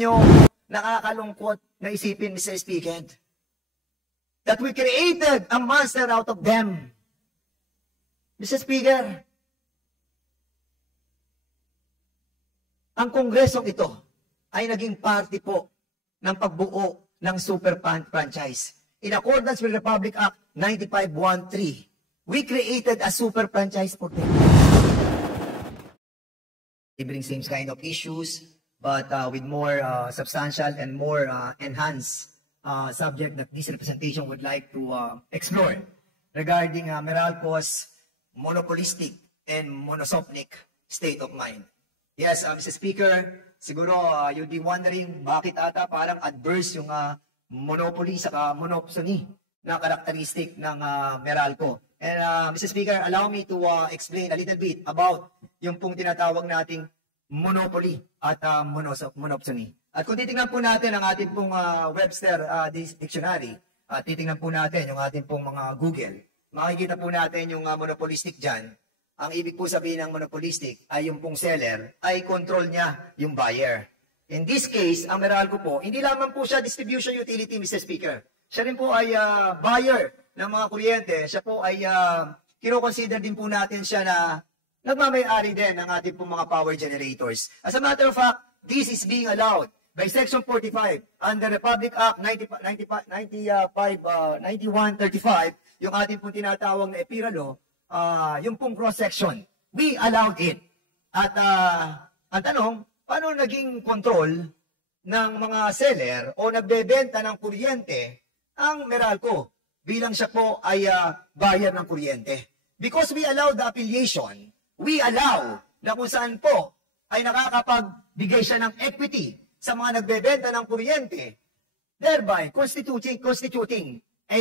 Yung nakakalungkot na isipin, Mr. Speaker, that we created a monster out of them. Mr. Speaker, ang kongresong ito ay naging party po ng pagbuo ng super franchise. In accordance with Republic Act 9513, we created a super franchise for them. They bring same kind of issues, but with more substantial and more enhanced subject that this representation would like to explore regarding Meralco's monopolistic and monosopnic state of mind. Yes, Mr. Speaker, siguro you'd be wondering bakit ata parang adverse yung monopoly sa monopsony na karakteristik ng Meralco. And Mr. Speaker, allow me to explain a little bit about yung pong tinatawag nating monopoly at monopsony. At kung titingnan po natin ang ating pong Webster Dictionary, at titingnan po natin yung ating pong mga Google, makikita po natin yung monopolistic dyan. Ang ibig po sabihin ng monopolistic ay yung pong seller ay control niya yung buyer. In this case, ang Meralco po, hindi lamang po siya distribution utility, Mr. Speaker. Siya rin po ay buyer ng mga kuryente. Siya po ay kino-consider din po natin siya na nagmamay-ari din ng ating pong mga power generators. As a matter of fact, this is being allowed by Section 45 under Republic Act 9135, yung ating pong tinatawag na EPIRA law, yung pong cross-section. We allowed it. At ang tanong, paano naging control ng mga seller o nagbebenta ng kuryente ang Meralco bilang siya po ay buyer ng kuryente? Because we allow the affiliation, we allow na kung saan po ay nakakapagbigay siya ng equity sa mga nagbebenta ng kuryente, thereby constituting a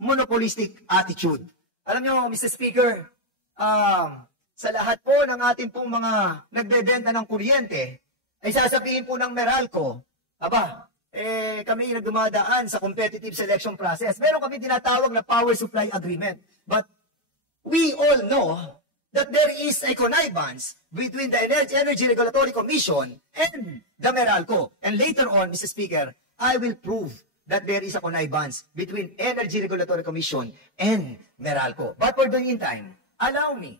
monopolistic attitude. Alam nyo, Mr. Speaker, sa lahat po ng ating pong mga nagbebenta ng kuryente, ay sasabihin po ng Meralco, kami nagdumadaan sa competitive selection process. Meron kami tinatawag na power supply agreement. But we all know that there is a connivance between the Energy Regulatory Commission and the Meralco. And later on, Mr. Speaker, I will prove that there is a connivance between Energy Regulatory Commission and Meralco. But for the meantime, allow me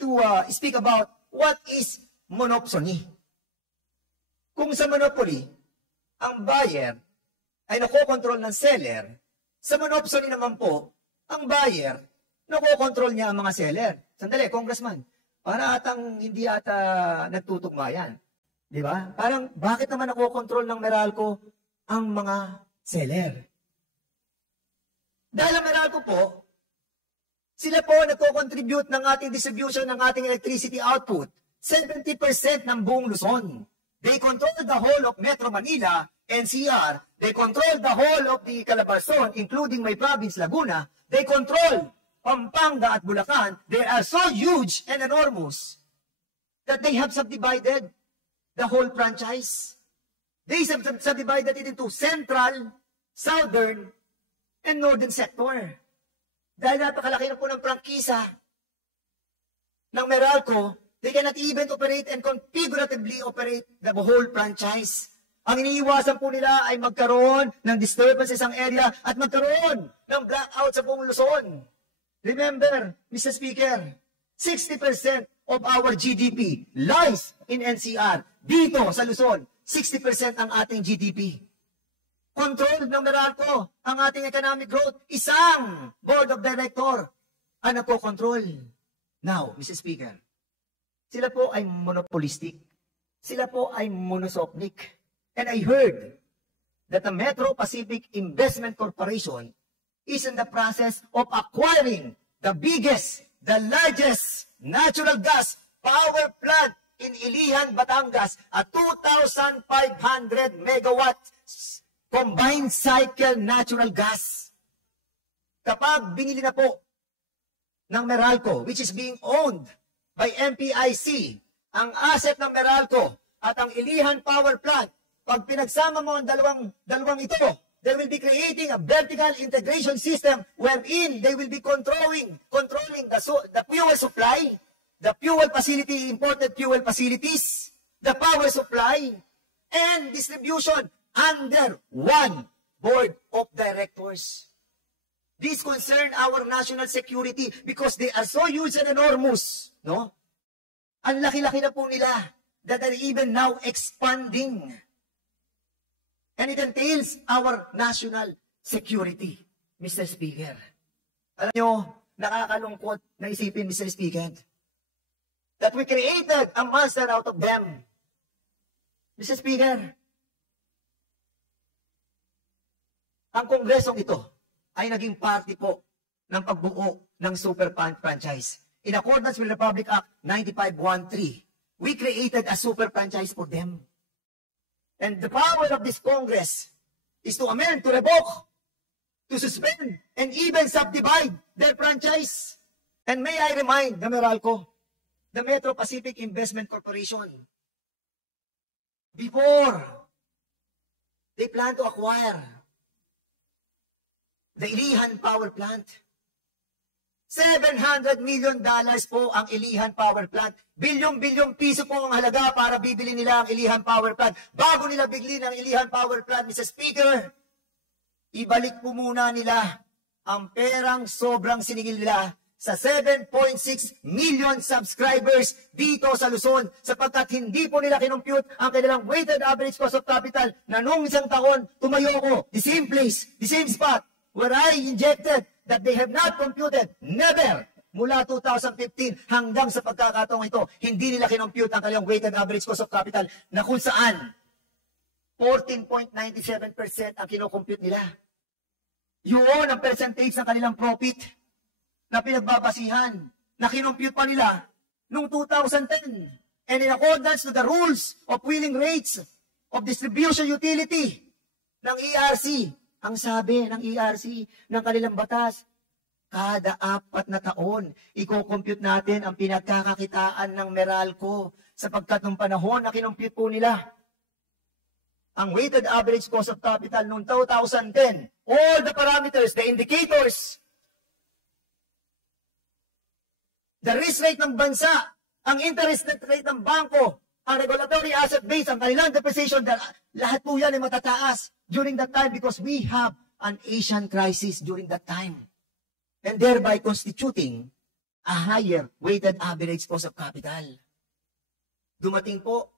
to speak about what is monopsony. Kung sa monopoly, ang buyer ay nakokontrol ng seller, sa monopsony naman po, ang buyer, nakokontrol niya ang mga seller. Sandali, Congressman, para atang hindi ata nagtutugma yan. Di ba? Parang, bakit naman nakokontrol ng Meralco ang mga seller? Dahil ang Meralco po, sila po nagko-contribute ng ating distribution ng ating electricity output, 70% ng buong Luzon. They control the whole of Metro Manila, NCR. They control the whole of the Calabarzon, including my province, Laguna. They control Pampanga at Bulacan. They are so huge and enormous that they have subdivided the whole franchise. They have subdivided it into central, southern, and northern sector. Dahil napakalaki na po ng prangkisa ng Meralco, they cannot even operate and configuratively operate the whole franchise. Ang iniiwasan po nila ay magkaroon ng disturbance sa isang area at magkaroon ng blackout sa buong Luzon. Remember, Mr. Speaker, 60% of our GDP lies in NCR. Dito sa Luzon, 60% ang ating GDP. Control ng Meralco ang ating economic growth. Isang board of director ang nagko-control. Now, Mr. Speaker, sila po ay monopolistic. Sila po ay monosopnic. And I heard that the Metro Pacific Investment Corporation is in the process of acquiring the biggest, the largest natural gas power plant in Ilihan, Batangas, a 2,500 megawatts combined cycle natural gas. Kapag binili na po ng Meralco, which is being owned by MPIC, ang asset ng Meralco at ang Ilihan Power Plant, pag pinagsama mo ang dalawang ito, they will be creating a vertical integration system wherein they will be controlling the fuel supply, the fuel facility, imported fuel facilities, the power supply, and distribution under one board of directors. These concern our national security because they are so huge and enormous, no? Ang laki-laki na po nila that are even now expanding. And it entails our national security, Mr. Speaker. Alam nyo, nakakalungkot na isipin, Mr. Speaker, that we created a monster out of them. Mr. Speaker, ang kongresong ito ay naging party po ng pagbuo ng super franchise. In accordance with Republic Act 9513, we created a super franchise for them. And the power of this Congress is to amend, to revoke, to suspend, and even subdivide their franchise. And may I remind, Meralco, the Metro Pacific Investment Corporation, before they plan to acquire the Ilihan Power Plant, $700 million po ang Ilihan Power Plant. Bilyong-bilyong piso po ang halaga para bibili nila ang Ilihan Power Plant. Bago nila bigli ng Ilihan Power Plant, Mr. Speaker, ibalik po muna nila ang perang sobrang siningil nila sa 7.6 million subscribers dito sa Luzon sapagkat hindi po nila kinompute ang kanilang weighted average cost of capital na noong isang taon tumayo ko, the same place, the same spot where I injected that they have not computed, never, mula 2015 hanggang sa pagkakataong ito, hindi nila kinompute ang kanilang weighted average cost of capital na kung saan 14.97% ang kinocompute nila. Yun ang percentage ng kanilang profit na pinagbabasihan, na kinompute pa nila noong 2010. And in accordance to the rules of wheeling rates of distribution utility ng ERC, ang sabi ng ERC, ng kanilang batas, kada 4 na taon, i-compute natin ang pinagkakakitaan ng Meralco sapagkat nung panahon na kinompute po nila ang weighted average cost of capital noong 2010, all the parameters, the indicators, the risk rate ng bansa, ang interest rate ng bangko, ang regulatory asset base, ang kanilang depreciation, lahat po yan ay matataas during that time because we have an Asian crisis during that time. And thereby constituting a higher weighted average cost of capital. Dumating po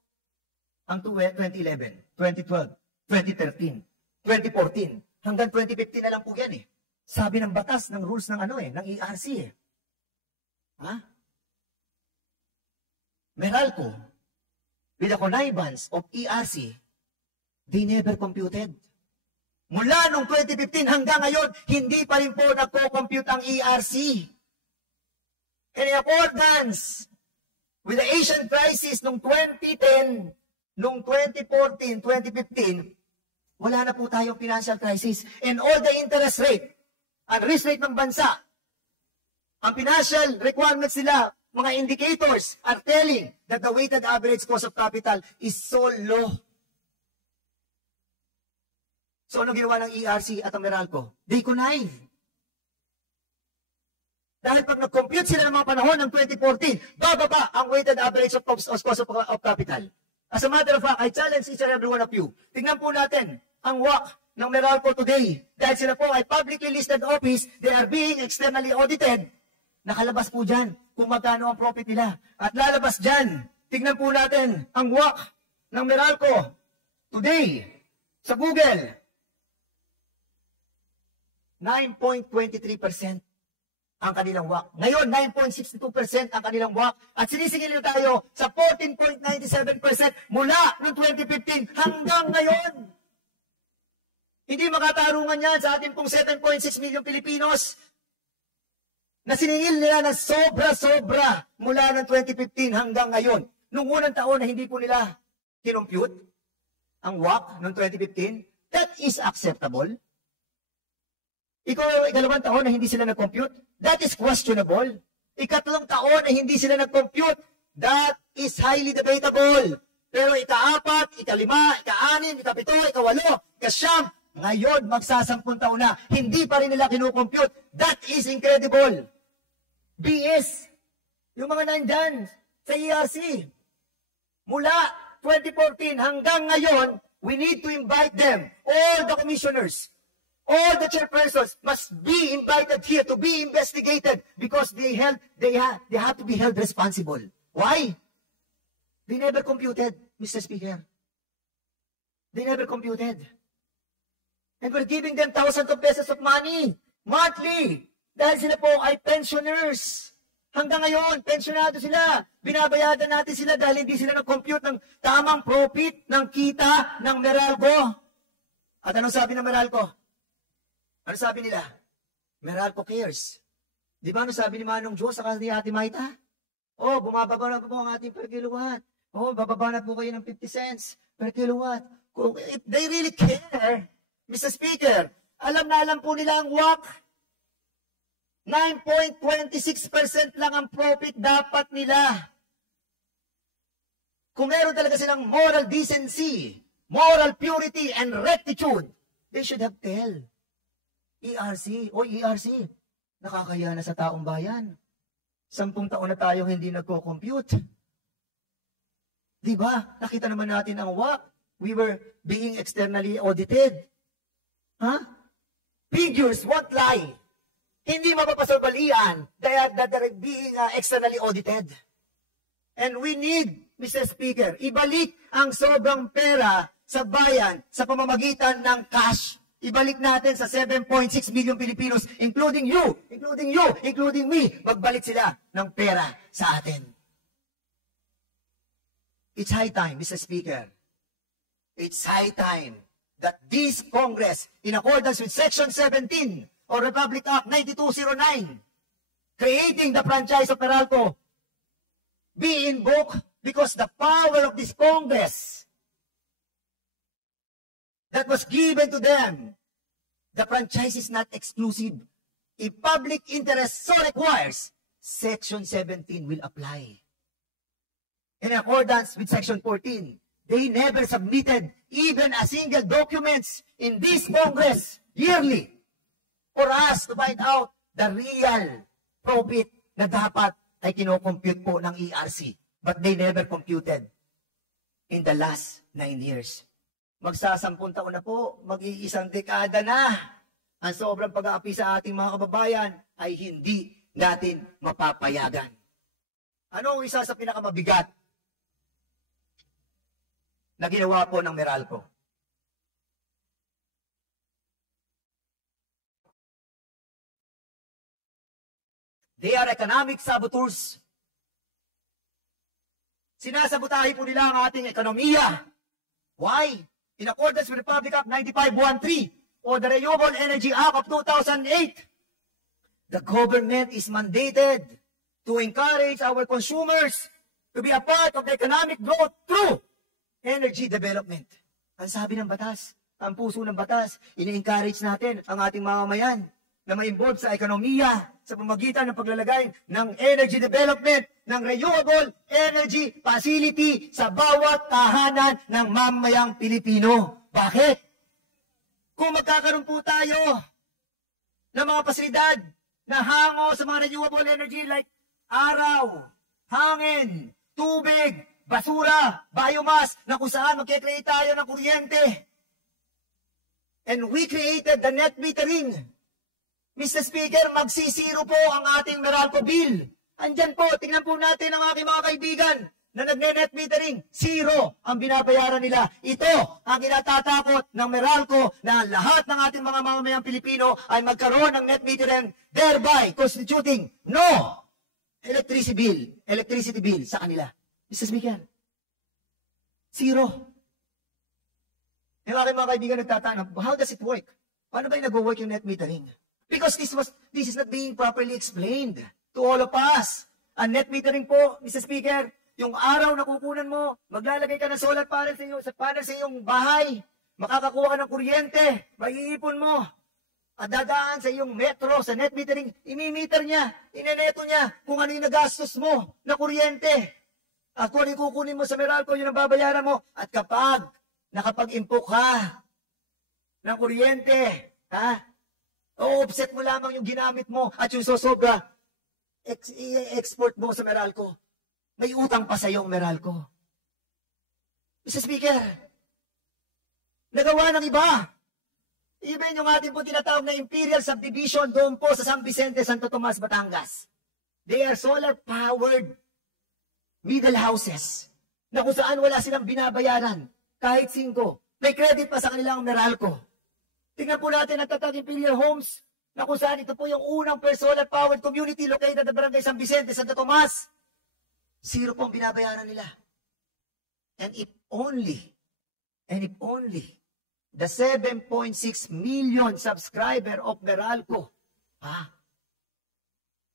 ang 2011, 2012, 2013, 2014, hanggang 2015 na lang po yan eh. Sabi ng batas, ng rules ng ng ERC eh. Ha? Meralco, with the connivance of ERC, they never computed. Mula noong 2015 hanggang ngayon, hindi pa rin po nagko-compute ang ERC. And in accordance with the Asian crisis noong 2010, noong 2014, 2015, wala na po tayong financial crisis. And all the interest rate, ang risk rate ng bansa, ang financial requirements nila, mga indicators are telling that the weighted average cost of capital is so low. So ano ginawa ng ERC at ang Meralco? They connive. Dahil pag nag-compute sila ng mga panahon ng 2014, bababa ang weighted average of cost of capital. As a matter of fact, I challenge each and every one of you. Tingnan po natin ang WACC ng Meralco today. Dahil sila po ay publicly listed office, they are being externally audited. Nakalabas po dyan kung magkano ang profit nila. At lalabas dyan, tingnan po natin ang WACC ng Meralco today sa Google. 9.23% ang kanilang WACC. Ngayon, 9.62% ang kanilang WACC. At sinisingil tayo sa 14.97% mula noong 2015 hanggang ngayon. Hindi makatarungan yan sa ating pong 7.6 million Pilipinos na siningil nila na sobra-sobra mula ng 2015 hanggang ngayon. Noong unang taon na hindi po nila kinompute ang WACC noong 2015, that is acceptable. Ikalawang taon na hindi sila nag-compute, that is questionable. Ikatlong taon na hindi sila nag-compute, that is highly debatable. Pero ika-4, ika-5, ika-6, ika-7, ika-8, ika-9, ngayon magsasampung taon na, hindi pa rin nila kinukompute. That is incredible. BS, yung mga nandyan sa ERC, mula 2014 hanggang ngayon, we need to invite them, all the commissioners, all the chairpersons must be invited here to be investigated because they have to be held responsible. Why? They never computed, Mr. Speaker. They never computed. And we're giving them thousands of pesos of money, monthly, dahil sila po ay pensioners. Hanggang ngayon, pensionado sila. Binabayadan natin sila dahil hindi sila nag-compute ng tamang profit ng kita ng Meralco. At anong sabi ng Meralco? Ano sabi nila? Meralco cares. Di ba ano sabi ni Manong Diyos sa ni Ate Maita? Oh, bumababa na po ang ating per kilowatt. Oh, bababa na po kayo ng 50 cents per kilowatt. If they really care, Mr. Speaker, alam na alam po nila ang WACC. 9.26% lang ang profit dapat nila. Kung meron talaga silang moral decency, moral purity, and rectitude, they should have tell. ERC, ERC, nakakaya na sa taong bayan. 10 taon na tayong hindi nagko-compute. Diba? Nakita naman natin ang WACC. We were being externally audited. Huh? Figures won't lie. Hindi mapapasorbalian that they're being externally audited. And we need, Mr. Speaker, ibalik ang sobrang pera sa bayan sa pamamagitan ng cash. Ibalik natin sa 7.6 million Pilipinos, including you, including me. Magbalik sila ng pera sa atin. It's high time, Mr. Speaker. It's high time that this Congress, in accordance with Section 17 or Republic Act 9209, creating the franchise of Meralco, be invoked because the power of this Congress that was given to them, the franchise is not exclusive. If public interest so requires, Section 17 will apply. In accordance with Section 14, they never submitted even a single documents in this Congress yearly for us to find out the real profit na dapat ay kinocompute po ng ERC. But they never computed in the last 9 years. Magsasampung taon na po, mag-iisang dekada na. Ang sobrang pag-aapi sa ating mga kababayan ay hindi natin mapapayagan. Ano ang isa sa pinakamabigat na ginawa po ng Meralco? They are economic saboteurs. Sinasabotahe po nila ang ating ekonomiya. Why? In accordance with Republic Act 9513 or the Renewable Energy Act of 2008, the government is mandated to encourage our consumers to be a part of the economic growth through energy development. Ang sabi ng batas, ang puso ng batas, ini-encourage natin ang ating mamamayan na ma-involve sa ekonomiya sa pamamagitan ng paglalagay ng energy development, ng renewable energy facility sa bawat tahanan ng mamamayang Pilipino. Bakit? Kung magkakaroon po tayo ng mga pasilidad na hango sa mga renewable energy like araw, hangin, tubig, basura, biomass, na kung saan magkikreate tayo ng kuryente. And we created the net metering. Mr. Speaker, magsisiro po ang ating Meralco bill. Andyan po, tingnan po natin ang aking mga kaibigan na nagne-net metering. Zero ang binabayaran nila. Ito ang kinatatakot ng Meralco na lahat ng ating mga mamamayang Pilipino ay magkaroon ng net metering, thereby constituting no electricity bill sa kanila. Mr. Speaker, zero. Yung aking mga kaibigan nagtatanong, how does it work? Paano ba yung nag-work yung net metering? Because this is not being properly explained to all of us. Ang net metering po, Mr. Speaker, yung araw na kukunan mo, maglalagay ka ng solar panel sa iyong bahay, makakakuha ka ng kuryente, maiipon mo, at dadaan sa iyong metro, sa net metering, imi-meter niya, ineneto niya kung ano yung nagastos mo na kuryente. At kung ano yung kukunin mo sa Meralco, yun ang babayaran mo. At kapag nakapag-impok ka ng kuryente, o-offset mo lamang yung ginamit mo at yung sosobra, i-export mo sa Meralco. May utang pa sa iyong Meralco. Mr. Speaker, nagawa ng iba. Even yung ating po tinatawag na Imperial Subdivision doon po sa San Vicente, Santo Tomas, Batangas. They are solar-powered middle houses na kung saan wala silang binabayaran kahit 5. May credit pa sa kanilang Meralco. Tingnan po natin ang Tatag Imperial Homes na kung saan ito po yung unang solar-powered community located at Barangay San Vicente, Santo Tomas. 0 po ang binabayaran nila. And if only the 7.6 million subscriber of Meralco,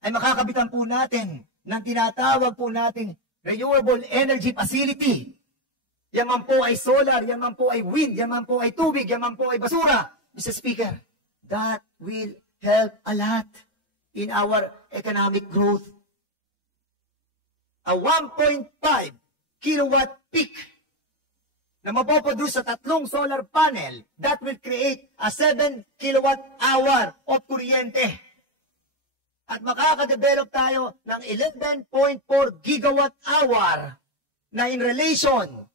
ay makakabitan po natin ng tinatawag po nating renewable energy facility. Yan man po ay solar, yan man po ay wind, yan man po ay tubig, yan man po ay basura. Mr. Speaker, that will help a lot in our economic growth. A 1.5 kilowatt peak na mapoproduce sa 3 solar panel, that will create a 7 kilowatt hour of kuryente. At makakadevelop tayo ng 11.4 gigawatt hour na in relation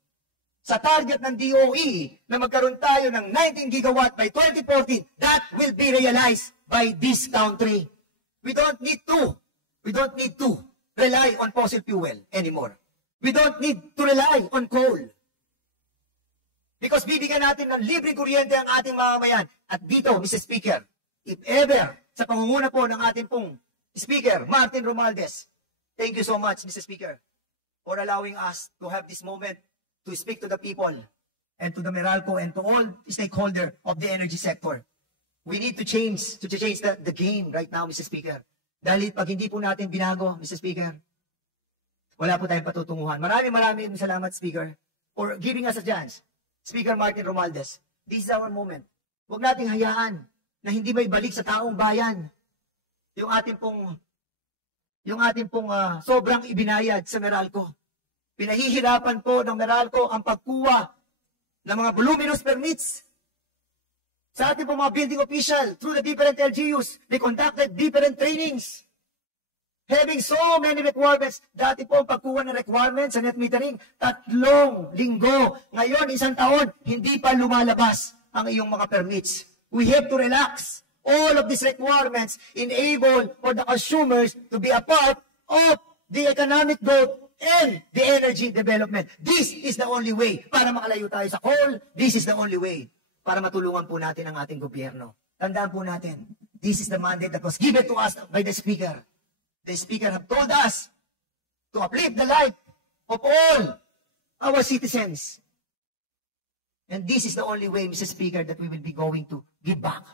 sa target ng DOE na magkaroon tayo ng 19 gigawatt by 2014, that will be realized by this country. We don't need to rely on fossil fuel anymore. We don't need to rely on coal. Because bibigyan natin ng libreng kuryente ang ating mamamayan. At dito, Mr. Speaker, if ever, sa pangunguna po ng ating pong Speaker, Martin Romualdez, thank you so much, Mr. Speaker, for allowing us to have this moment to speak to the people and to the Meralco and to all stakeholders of the energy sector. We need to change the game right now, Mr. Speaker. Dahil pag hindi po natin binago, Mr. Speaker, wala po tayong patutunguhan. Maraming salamat, Speaker, for giving us a chance. Speaker Martin Romualdez, this is our moment. Huwag nating hayaan na hindi may balik sa taong bayan yung ating pong sobrang ibinayad sa Meralco. Pinahihirapan po ng Meralco ang pagkuha ng mga voluminous permits. Sa ating pong mga building official, through the different LGUs, they conducted different trainings. Having so many requirements, dati po ang pagkuha ng requirements sa net metering, 3 linggo. Ngayon, 1 taon, hindi pa lumalabas ang iyong mga permits. We have to relax all of these requirements, enable for the consumers to be a part of the economic growth and the energy development. This is the only way para makalayo tayo sa coal. This is the only way para matulungan po natin ang ating gobyerno. Tandaan po natin, this is the mandate that was given to us by the Speaker. The Speaker have told us to uplift the life of all our citizens. And this is the only way, Mr. Speaker, that we will be going to give back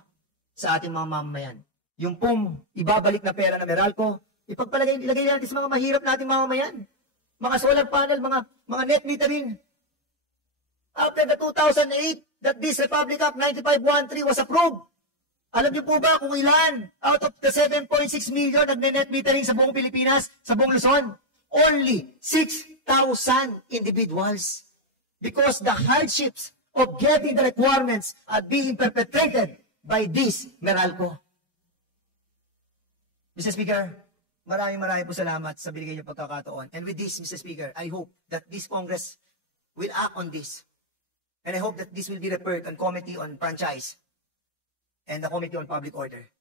sa ating mga mamamayan. Yung pong ibabalik na pera na Meralco, ilagay natin sa mga mahirap nating mamamayan. Mga solar panel, mga net metering. After the 2008, that this Republic Act 9513 was approved, alam niyo po ba kung ilan out of the 7.6 million nagne-net metering sa buong Pilipinas, sa buong Luzon? Only 6,000 individuals. Because the hardships of getting the requirements are being perpetrated by this Meralco. Mr. Speaker, maraming po salamat sa binigay niyo pagkakataon. And with this, Mr. Speaker, I hope that this Congress will act on this. And I hope that this will be referred on Committee on Franchise and the Committee on Public Order.